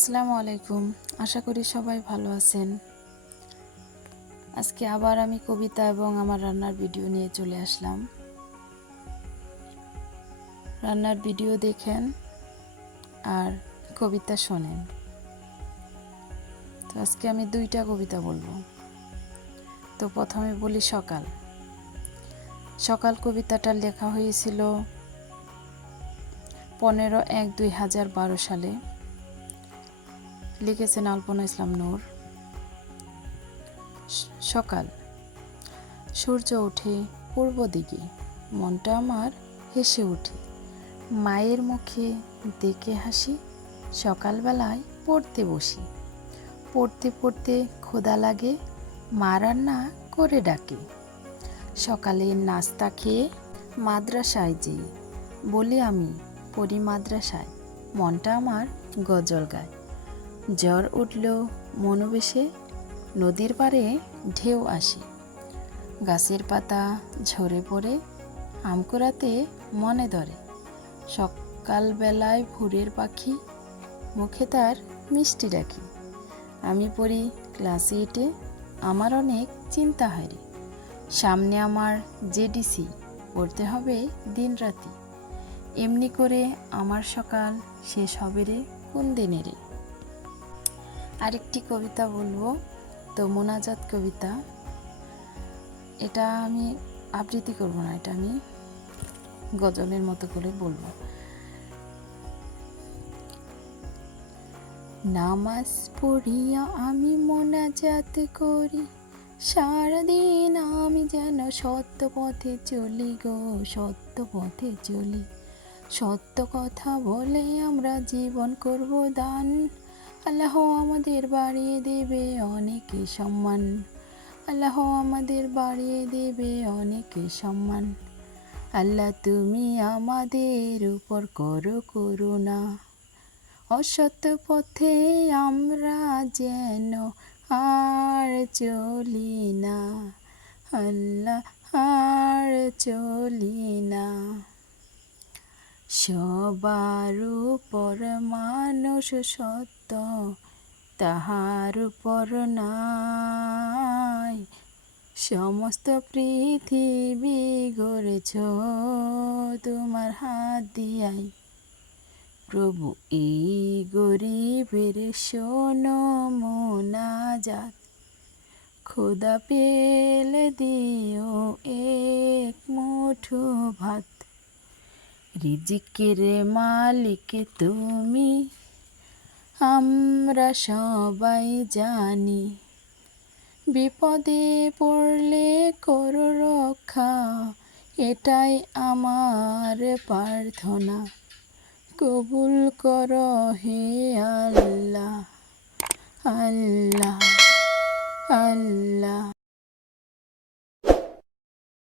আসসালামু আলাইকুম। আশা করি সবাই ভালো আছেন। আজকে আবার আমি কবিতা এবং আমার রান্নার ভিডিও নিয়ে চলে আসলাম। রান্নার ভিডিও দেখেন আর কবিতা শোনেন। তো আজকে আমি 2টা কবিতা বলবো। তো প্রথমে বলি সকাল। সকাল কবিতাটা লেখা হয়েছিল 15/1/2012 সালে। লিখেছেন আলপনা ইসলাম নূর। সকাল। সূর্য ওঠে পূর্ব দিকে, মনটা আমার হেসে ওঠে। মায়ের মুখে দেখে হাসি, সকালবেলায় পড়তে বসি। পড়তে পড়তে ক্ষুধা লাগে, মা রান্না করে ডাকে। সকালে নাস্তা খেয়ে মাদ্রাসায় যেয়ে বলি আমি পড়ি মাদ্রাসায়, মনটা আমার গজল গায়। জ্বর উঠল মনোবেশে, নদীর পাড়ে ঢেউ আসে। গাছের পাতা ঝরে পড়ে, আম কুড়াতে মনে ধরে। সকালবেলায় ভোরের পাখি, মুখে তার মিষ্টি ডাকি। আমি পড়ি ক্লাস 8-এ, আমার অনেক চিন্তা হয় রে। সামনে আমার জেডিসি, পড়তে হবে দিন রাতি। এমনি করে আমার সকাল শেষ হবে রে কোন দিনে রে। আরেকটি কবিতা বলবো, তো মোনাজাত কবিতা। এটা আমি আবৃত্তি করব না, এটা আমি গজলের মতো করে বলবো। নামাজ পড়িয়া আমি মোনাজাত করি, সারাদিন আমি যেন সত্য পথে চলি গো, সত্য পথে চলি। সত্য কথা বলে আমরা জীবন করব দান, আল্লাহ আমাদের বাড়িয়ে দেবে অনেকে সম্মান। আল্লাহ আমাদের বাড়িয়ে দেবে অনেকে সম্মান। আল্লাহ তুমি আমাদের উপর করো করুণা, অসত্য পথে আমরা যেন আর চলি না, আল্লাহ আর চলি না। সবার উপর মানুষ সত্য, তাহার উপর নাই। সমস্ত পৃথিবী গড়েছ তোমার হাত দিয়াই। প্রভু এই গরিবের শোনো মোনাজাত, খোদা পেলে দিও এক মুঠো ভাত। রিজিকের মালিক তুমি, আমরা সবাই জানি। বিপদে পড়লে করো রক্ষা, এটাই আমার প্রার্থনা। কবুল করো হে আল্লাহ।